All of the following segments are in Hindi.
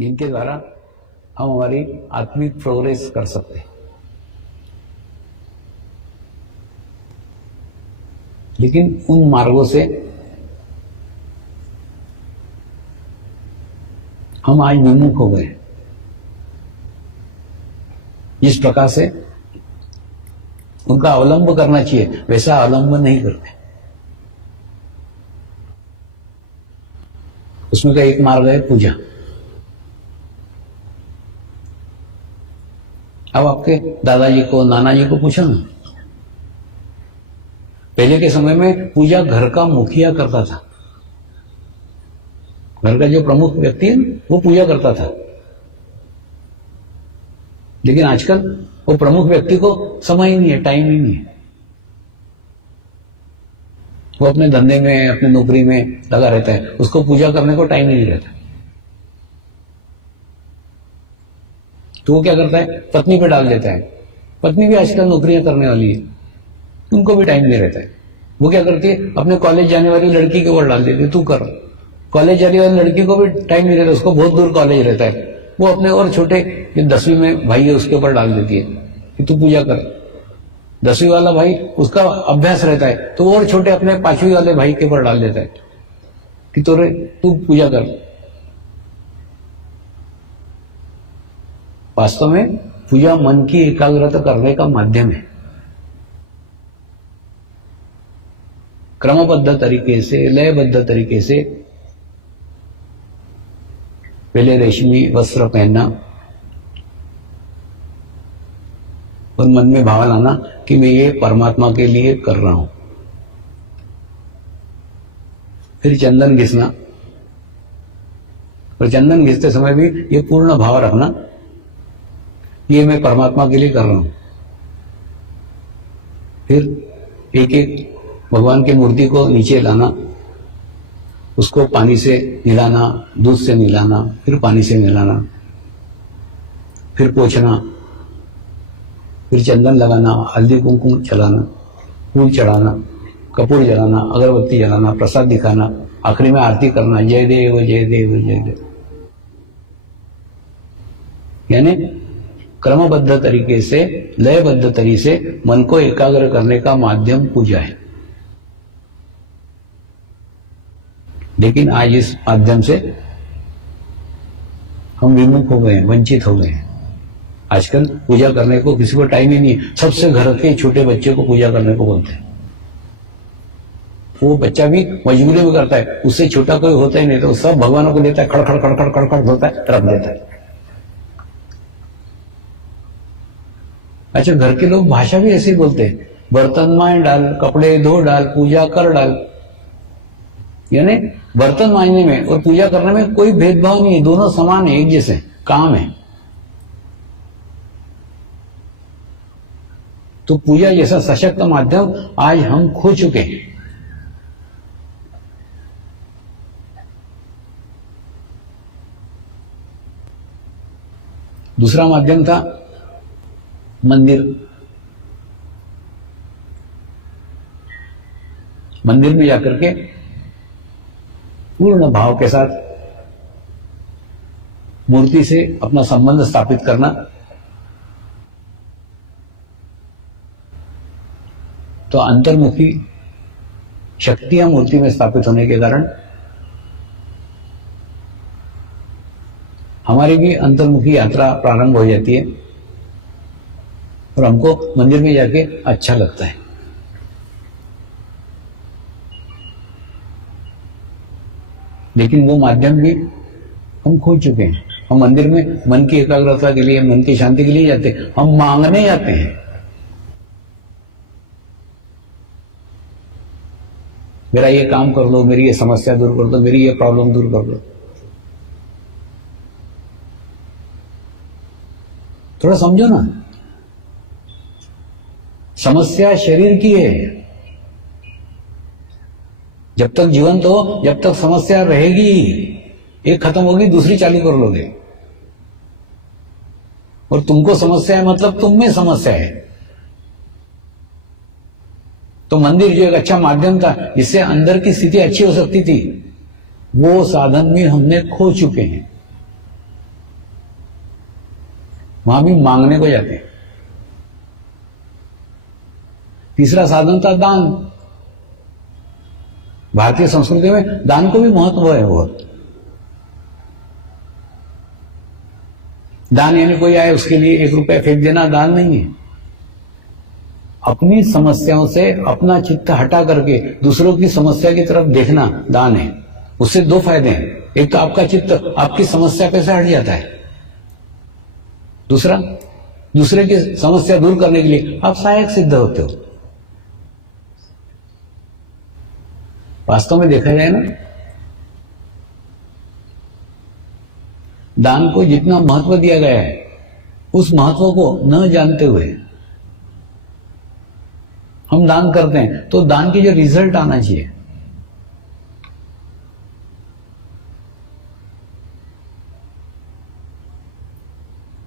जिनके द्वारा हम हमारी आत्मिक प्रोग्रेस कर सकते हैं। लेकिन उन मार्गों से हम आज विमुख हो गए। जिस प्रकार से उनका अवलंब करना चाहिए वैसा अवलंब नहीं करते। उसमें का एक मार्ग है पूजा। अब आपके दादाजी को नाना जी को पूछो ना, पहले के समय में पूजा घर का मुखिया करता था। घर का जो प्रमुख व्यक्ति है वो पूजा करता था। लेकिन आजकल वो प्रमुख व्यक्ति को समय ही नहीं है, टाइम ही नहीं है। वो अपने धंधे में, अपनी नौकरी में लगा रहता है, उसको पूजा करने को टाइम ही नहीं रहता। तो वो क्या करता है, पत्नी पे डाल देता है। पत्नी भी आजकल नौकरियां करने वाली है, उनको भी टाइम नहीं रहता है। वो क्या करती है, अपने कॉलेज जाने वाली लड़की के ऊपर डाल देती है, तू कर। कॉलेज जाने वाली लड़की को भी टाइम नहीं रहता, उसको बहुत दूर कॉलेज रहता है। वो अपने और छोटे जो 10वीं में भाई है उसके ऊपर डाल देती है कि तू पूजा कर। 10वीं वाला भाई उसका अभ्यास रहता है, तो वो और छोटे अपने 5वीं वाले भाई के ऊपर डाल देता है कि तू पूजा कर। वास्तव में पूजा मन की एकाग्रता करने का माध्यम है। क्रमबद्ध तरीके से, लयबद्ध तरीके से पहले रेशमी वस्त्र पहनना और मन में भाव लाना कि मैं ये परमात्मा के लिए कर रहा हूं। फिर चंदन घिसना, और चंदन घिसते समय भी ये पूर्ण भाव रखना, ये मैं परमात्मा के लिए कर रहा हूं। फिर एक एक भगवान की मूर्ति को नीचे लाना, उसको पानी से मिलाना, दूध से मिलाना, फिर पानी से मिलाना, फिर पोंछना, फिर चंदन लगाना, हल्दी कुमकुम चलाना, फूल चढ़ाना, कपूर जलाना, अगरबत्ती जलाना, प्रसाद दिखाना, आखिरी में आरती करना, जय देव जय देव जय देव। यानी क्रमबद्ध तरीके से, लयबद्ध तरीके से मन को एकाग्र करने का माध्यम पूजा है। लेकिन आज इस माध्यम से हम विमुख हो गए, वंचित हो गए हैं। आजकल पूजा करने को किसी को टाइम ही नहीं है। सबसे घर के छोटे बच्चे को पूजा करने को बोलते हैं। वो बच्चा भी मजबूरी में करता है, उससे छोटा कोई होता ही नहीं, तो सब भगवानों को देता है, खड़खड़ खड़खड़ खड़खड़ होता है, रख देता है। अच्छा, घर के लोग भाषा भी ऐसे ही बोलते हैं, बर्तन मांज डाल, कपड़े धो डाल, पूजा कर डाल। यानी बर्तन मांजने में और पूजा करने में कोई भेदभाव नहीं है, दोनों समान है, एक जैसे काम है। तो पूजा जैसा सशक्त माध्यम आज हम खो चुके हैं। दूसरा माध्यम था मंदिर। मंदिर में जाकर के पूर्ण भाव के साथ मूर्ति से अपना संबंध स्थापित करना। तो अंतर्मुखी शक्तियां मूर्ति में स्थापित होने के कारण हमारी भी अंतर्मुखी यात्रा प्रारंभ हो जाती है और हमको मंदिर में जाके अच्छा लगता है। लेकिन वो माध्यम भी हम खो चुके हैं। हम मंदिर में मन की एकाग्रता के लिए, मन की शांति के लिए जाते हैं, हम मांगने जाते हैं। मेरा ये काम कर दो, मेरी ये समस्या दूर कर दो, मेरी ये प्रॉब्लम दूर कर दो। थोड़ा समझो ना, समस्या शरीर की है। जब तक जीवंत हो, जब तक समस्या रहेगी, एक खत्म होगी दूसरी चालू कर लोगे। और तुमको समस्या है मतलब तुम में समस्या है। तो मंदिर जो एक अच्छा माध्यम था जिससे अंदर की स्थिति अच्छी हो सकती थी, वो साधन भी हमने खो चुके हैं। वहां भी मांगने को जाते हैं। तीसरा साधन था दान। भारतीय संस्कृति में दान को भी महत्व है बहुत। दान यानी कोई आए उसके लिए 1 रुपया फेंक देना दान नहीं है। अपनी समस्याओं से अपना चित्त हटा करके दूसरों की समस्या की तरफ देखना दान है। उससे 2 फायदे हैं। एक तो आपका चित्त आपकी समस्या पे से हट जाता है, दूसरा दूसरे की समस्या दूर करने के लिए आप सहायक सिद्ध होते हो। वास्तव में देखा जाए ना, दान को जितना महत्व दिया गया है उस महत्व को न जानते हुए हम दान करते हैं, तो दान की जो रिजल्ट आना चाहिए,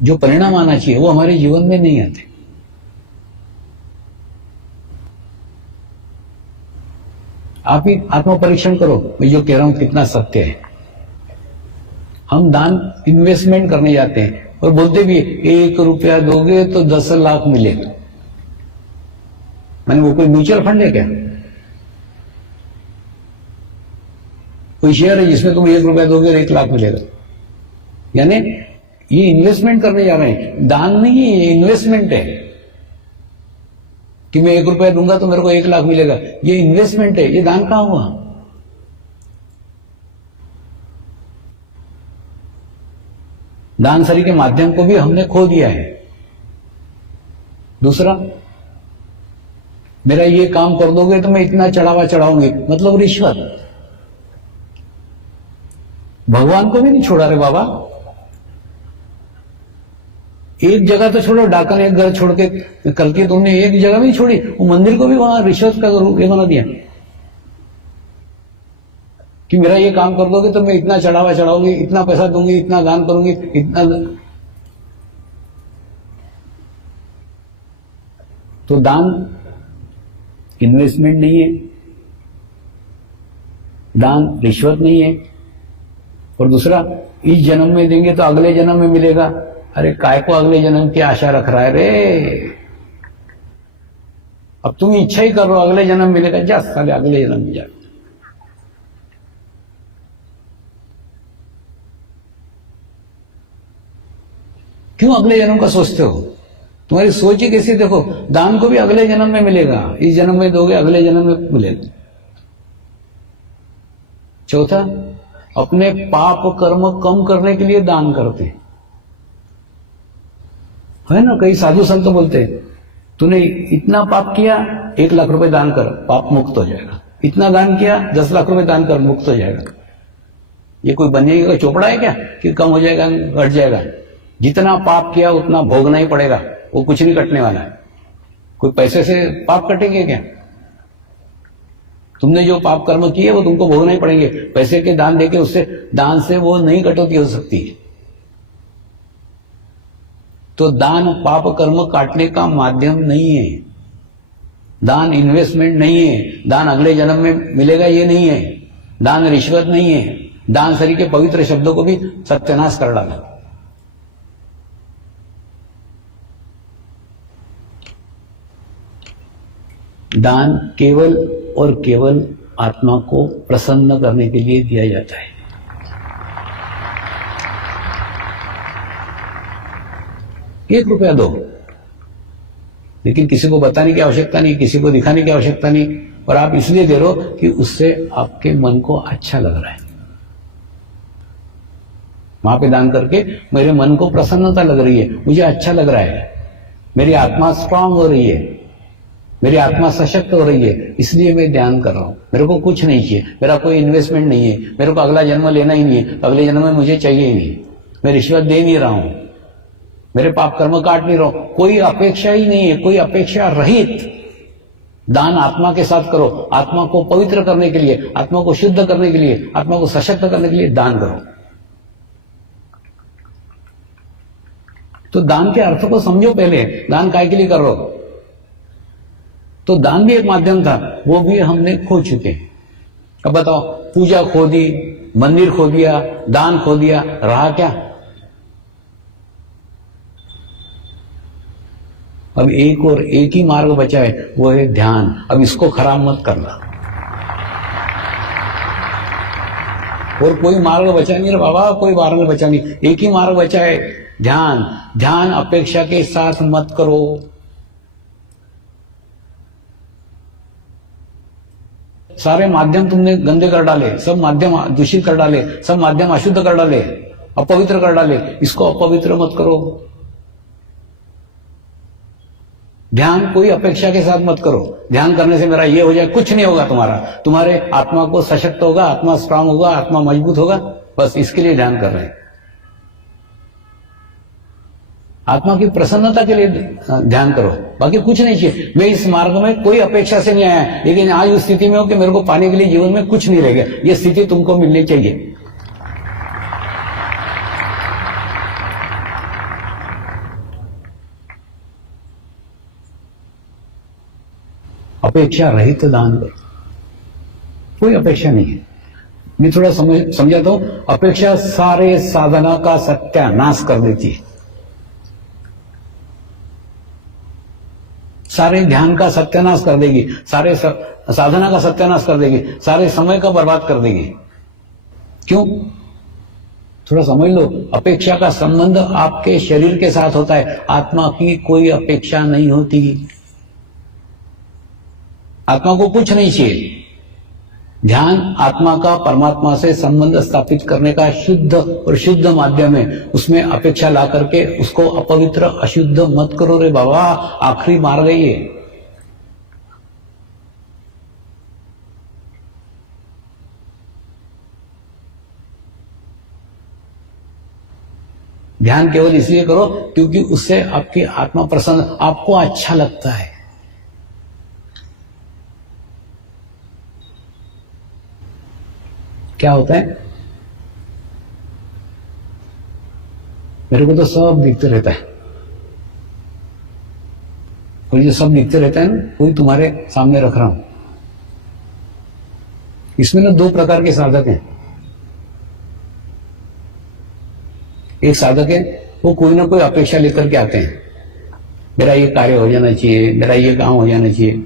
जो परिणाम आना चाहिए, वो हमारे जीवन में नहीं आते। आप ही आत्म परीक्षण करो, मैं जो कह रहा हूं कितना सत्य है। हम दान इन्वेस्टमेंट करने जाते हैं और बोलते भी 1 रुपया दोगे तो 10 लाख मिलेगा। मैंने वो कोई म्यूचुअल फंड है क्या? कोई शेयर है जिसमें तुम 1 रुपया दोगे और 1 लाख मिलेगा? यानी ये इन्वेस्टमेंट करने जा रहे हैं, दान नहीं है, ये इन्वेस्टमेंट है कि मैं 1 रुपया दूंगा तो मेरे को 1 लाख मिलेगा। ये इन्वेस्टमेंट है, ये दान कहां हुआ? दान सरी के माध्यम को भी हमने खो दिया है। दूसरा, मेरा ये काम कर दोगे तो मैं इतना चढ़ावा चढ़ाऊंगी, मतलब रिश्वत। भगवान को भी नहीं छोड़ा रे बाबा। एक जगह तो छोड़ो, डाकन एक घर छोड़ के कल की तुमने एक जगह भी नहीं छोड़ी, वो मंदिर को भी वहां रिश्वत का रूप बना दिया कि मेरा ये काम कर दोगे तो मैं इतना चढ़ावा चढ़ाऊंगी, इतना पैसा दूंगी, इतना दान करूंगी, इतना। तो दान इन्वेस्टमेंट नहीं है, दान रिश्वत नहीं है। और दूसरा, इस जन्म में देंगे तो अगले जन्म में मिलेगा। अरे काय को अगले जन्म की आशा रख रहा है रे? अब तुम इच्छा ही कर रहे हो अगले जन्म मिलेगा, जा साले अगले जन्म में जा। क्यों अगले जन्म का सोचते हो? तुम्हारी सोच ही कैसी? देखो, दान को भी अगले जन्म में मिलेगा, इस जन्म में दोगे अगले जन्म में मिलेगा। चौथा, अपने पाप कर्म कम करने के लिए दान करते हैं, है ना? कई साधु संत बोलते हैं, तूने इतना पाप किया 1 लाख रुपए दान कर, पाप मुक्त हो जाएगा। इतना दान किया 10 लाख रुपए दान कर, मुक्त हो जाएगा। ये कोई बनने का चोपड़ा है क्या कि कम हो जाएगा, घट जाएगा? जितना पाप किया उतना भोगना ही पड़ेगा, वो कुछ नहीं कटने वाला है। कोई पैसे से पाप कटेंगे क्या? तुमने जो पाप कर्म किए वो तुमको भोगना ही पड़ेंगे। पैसे के दान देके उससे दान से वो नहीं कटौती हो सकती है। तो दान पाप कर्म काटने का माध्यम नहीं है, दान इन्वेस्टमेंट नहीं है, दान अगले जन्म में मिलेगा ये नहीं है, दान रिश्वत नहीं है। दान सरी के पवित्र शब्दों को भी सत्यानाश कर डाला। दान केवल और केवल आत्मा को प्रसन्न करने के लिए दिया जाता है। ₹1 दो, लेकिन किसी को बताने की आवश्यकता नहीं, किसी को दिखाने की आवश्यकता नहीं, और आप इसलिए दे रहे हो कि उससे आपके मन को अच्छा लग रहा है। वहां पे दान करके मेरे मन को प्रसन्नता लग रही है, मुझे अच्छा लग रहा है, मेरी आत्मा स्ट्रांग हो रही है, मेरी आत्मा सशक्त हो रही है, इसलिए मैं ध्यान कर रहा हूं। मेरे को कुछ नहीं चाहिए, मेरा कोई इन्वेस्टमेंट नहीं है, मेरे को अगला जन्म लेना ही नहीं है, अगले जन्म में मुझे चाहिए ही नहीं, मैं रिश्वत दे नहीं रहा हूं, मेरे पाप कर्म काट नहीं रहा हूं, कोई अपेक्षा ही नहीं है, कोई अपेक्षा रहित दान आत्मा के साथ करो। आत्मा को पवित्र करने के लिए, आत्मा को शुद्ध करने के लिए, आत्मा को सशक्त करने के लिए दान करो। तो दान के अर्थ को समझो पहले, दान काय के लिए कर रहे हो? तो दान भी एक माध्यम था, वो भी हमने खो चुके हैं। अब बताओ, पूजा खो दी, मंदिर खो दिया, दान खो दिया, रहा क्या? अब एक ही मार्ग बचा है, वो है ध्यान। अब इसको खराब मत करना। और कोई मार्ग बचा नहीं रे बाबा, कोई मार्ग बचा नहीं, एक ही मार्ग बचा है, ध्यान। ध्यान अपेक्षा के साथ मत करो। सारे माध्यम तुमने गंदे कर डाले, सब माध्यम दूषित कर डाले, सब माध्यम अशुद्ध कर डाले, अपवित्र कर डाले, इसको अपवित्र मत करो। ध्यान कोई अपेक्षा के साथ मत करो। ध्यान करने से मेरा ये हो जाए, कुछ नहीं होगा तुम्हारा। तुम्हारे आत्मा को सशक्त होगा, आत्मा स्ट्रांग होगा, आत्मा मजबूत होगा, बस इसके लिए ध्यान कर रहे हैं। आत्मा की प्रसन्नता के लिए ध्यान करो, बाकी कुछ नहीं चाहिए। मैं इस मार्ग में कोई अपेक्षा से नहीं आया, लेकिन आज उस स्थिति में हो कि मेरे को पाने के लिए जीवन में कुछ नहीं रह गया, ये स्थिति तुमको मिलनी चाहिए। अपेक्षा रहित दान करो, कोई अपेक्षा नहीं है। मैं थोड़ा समझाता हूं। अपेक्षा सारे साधना का सत्यानाश कर देती है, सारे ध्यान का सत्यानाश कर देगी, सारे साधना का सत्यानाश कर देगी, सारे समय का बर्बाद कर देगी। क्यों? थोड़ा समझ लो। अपेक्षा का संबंध आपके शरीर के साथ होता है, आत्मा की कोई अपेक्षा नहीं होती। आत्मा को कुछ नहीं चाहिए। ध्यान आत्मा का परमात्मा से संबंध स्थापित करने का शुद्ध और शुद्ध माध्यम है। उसमें अपेक्षा ला करके उसको अपवित्र अशुद्ध मत करो रे बाबा, आखिरी मार्ग है ये। ध्यान केवल इसलिए करो क्योंकि उससे आपकी आत्मा प्रसन्न, आपको अच्छा लगता है। क्या होता है, मेरे को तो सब दिखते रहता है, और जो सब दिखते रहता है ना, वही तुम्हारे सामने रख रहा हूं। इसमें ना दो प्रकार के साधक हैं। एक साधक है, वो कोई ना कोई अपेक्षा लेकर के आते हैं, मेरा ये कार्य हो जाना चाहिए, मेरा ये काम हो जाना चाहिए।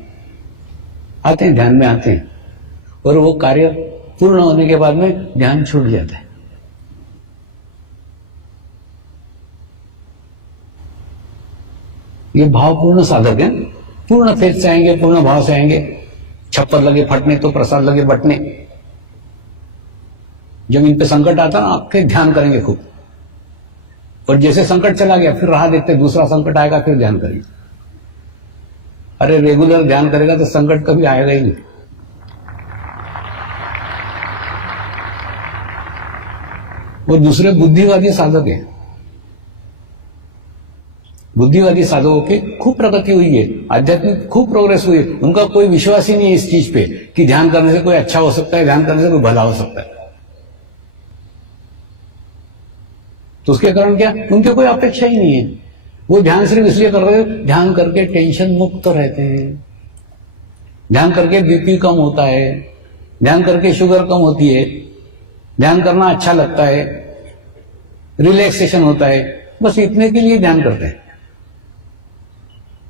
आते हैं, ध्यान में आते हैं, और वो कार्य पूर्ण होने के बाद में ध्यान छूट जाता है। ये भावपूर्ण साधक है, पूर्ण फेज से आएंगे, पूर्ण भाव से आएंगे। छप्पर लगे फटने तो प्रसाद लगे बटने। जब इन पे संकट आता ना, फिर ध्यान करेंगे खूब, और जैसे संकट चला गया फिर राह देखते, दूसरा संकट आएगा फिर ध्यान करेंगे। अरे रेगुलर ध्यान करेगा तो संकट कभी आएगा ही नहीं। वो दूसरे बुद्धिवादी साधक है। बुद्धिवादी साधकों की खूब प्रगति हुई है, आध्यात्मिक खूब प्रोग्रेस हुई है। उनका कोई विश्वास ही नहीं है इस चीज पे कि ध्यान करने से कोई अच्छा हो सकता है, ध्यान करने से कोई भला हो सकता है। तो उसके कारण क्या, उनके कोई अपेक्षा ही नहीं है। वो ध्यान सिर्फ इसलिए कर रहे हैं, ध्यान करके टेंशन मुक्त रहते हैं, ध्यान करके बीपी कम होता है, ध्यान करके शुगर कम होती है, ध्यान करना अच्छा लगता है, रिलैक्सेशन होता है। बस इतने के लिए ध्यान करते हैं।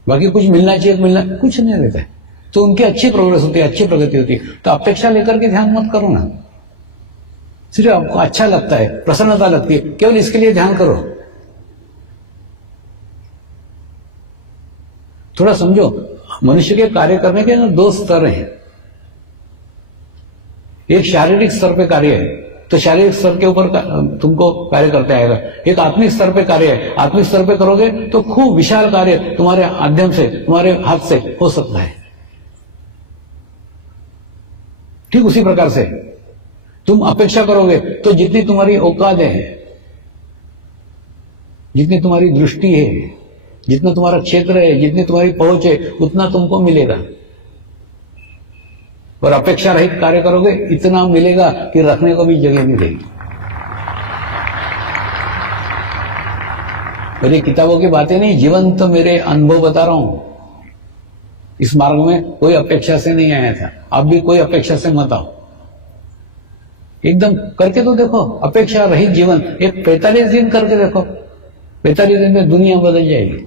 बाकी कुछ मिलना चाहिए, मिलना कुछ नहीं रहता है। तो उनकी अच्छी प्रोग्रेस होती है, अच्छी प्रगति होती है। तो अपेक्षा लेकर के ध्यान मत करो ना। सिर्फ आपको अच्छा लगता है, प्रसन्नता लगती है, केवल इसके लिए ध्यान करो। थोड़ा समझो, मनुष्य के कार्य करने के ना दो स्तर हैं। एक शारीरिक स्तर पे कार्य है, तो शारीरिक स्तर के ऊपर तुमको कार्य करते आएगा। एक आत्मिक स्तर पे कार्य है, आत्मिक स्तर पे करोगे तो खूब विशाल कार्य तुम्हारे माध्यम से, तुम्हारे हाथ से हो सकता है। ठीक उसी प्रकार से तुम अपेक्षा करोगे तो जितनी तुम्हारी औकात है, जितनी तुम्हारी दृष्टि है, जितना तुम्हारा क्षेत्र है, जितनी तुम्हारी पहुंच है, उतना तुमको मिलेगा। और अपेक्षा रहित कार्य करोगे, इतना मिलेगा कि रखने को भी जगह नहीं रहेगी। और ये किताबों की बातें नहीं, जीवन तो मेरे अनुभव बता रहा हूं। इस मार्ग में कोई अपेक्षा से नहीं आया था, आप भी कोई अपेक्षा से मत आओ। एकदम करके तो देखो, अपेक्षा रहित जीवन एक 45 दिन करके देखो, 45 दिन में दुनिया बदल जाएगी।